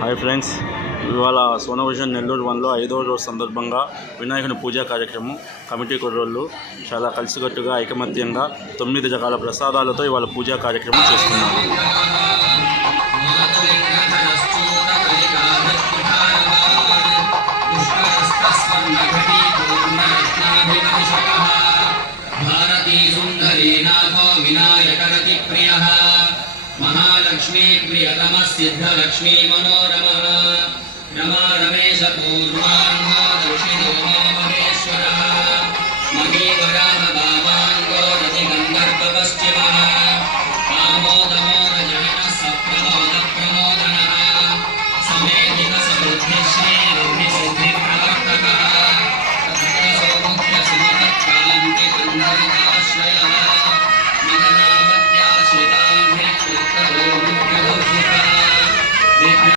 Hi friends, ఇవాళ Sonovision Nellore 1లో 5వ రోజు సందర్భంగా వినాయకుని పూజా కార్యక్రమం కమిటీ కుర్రోళ్ళు చాలా కలిసికట్టుగా ఐకమత్యంగా 9 రకాల ప్రసాదాలతో ఇవాళ పూజా కార్యక్రమం చేస్తున్నారు. महालक्ष्मी प्रियतमः सिद्धलक्ष्मी मनोरमा रमा रमेश पूर्वान्नो दक्षिण